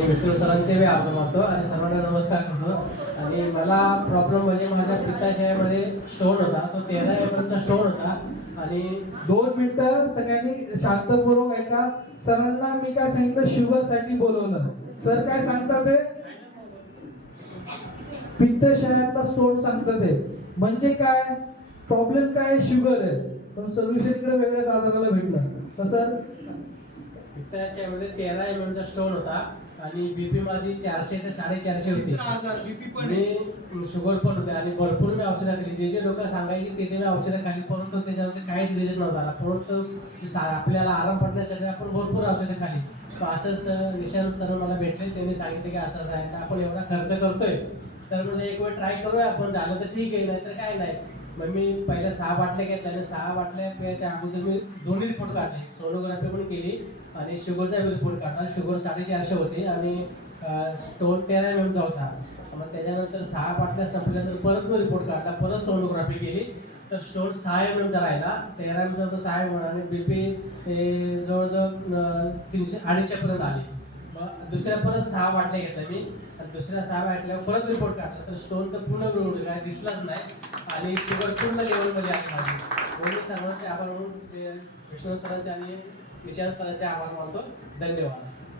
आणि विष्णू सरांचे बी आभार मानतो आणि सर्वांना नमस्कार करतो। आणि मला प्रॉब्लेम म्हणजे माझ्या पित्ताशयामध्ये स्टोन होता, तो 13 mm चा स्टोन होता। आणि 2 मिनिटं सगळ्यांनी शांतपूर्वक ऐका। सरांना मी काय सांगितलं, शुगर साठी बोलवलं। सर काय सांगतात ते पित्तशयातला स्टोन सांगतात ते, म्हणजे काय प्रॉब्लेम काय, शुगर आहे, पण सोल्युशन इकडे वेगळ्याच आजाराला भेटलं। तर सर पित्ताशयामध्ये 13 mm चा स्टोन होता आणि बीपी माझी 400 ते 450 होती। बीपी पण मी शुगर पण होते आणि भरपूर मी औषधं खाल्ली, जे लोक सांगायचे ते मी औषधं खाल्ली, परंतु त्याच्यामध्ये काहीच रिझल्ट नव्हता। परंतु आपल्याला आराम पडण्यासाठी आपण भरपूर औषधं खाल्ली। तर असंच निशांत सर मला भेटले, त्यांनी सांगितले की असं असं आहे, तर आपण एवढा खर्च करतोय तर म्हणजे एक वेळ ट्राय करूया आपण, झालं तर ठीक आहे, नाही तर काय नाही। मग मी पहिल्या 6 बाटल्या घेतल्या आणि 6 बाटल्या प्यायच्या अगोदर मी दोन्ही रिपोर्ट काढले, सोनोग्राफी पण केली आणि शुगरचा रिपोर्ट काढला। शुगर 450 होती आणि स्टोन 13 mm चा होता। मग त्याच्यानंतर 6 बाटल्या संपल्यानंतर परत मी रिपोर्ट काढला, परत सोनोग्राफी केली, तर स्टोन 6 mm चा राहिला, 13 mm चा होता 6 mm, आणि बीपी जवळजवळ 300-250 पर्यंत आली। मग दुसऱ्या परत 6 बाटल्या घेतल्या मी आणि दुसऱ्या 6 बाटल्यावर परत रिपोर्ट काढला, तर स्टोन तर पूर्ण मिळून काय दिसलाच नाही आणि शुगर पूर्ण लेवलमध्ये आली माझी। म्हणून मी सर्वांचे आभार मानून विष्णू सरांचे आणि निशांत सरांचे आभार मानतो। धन्यवाद।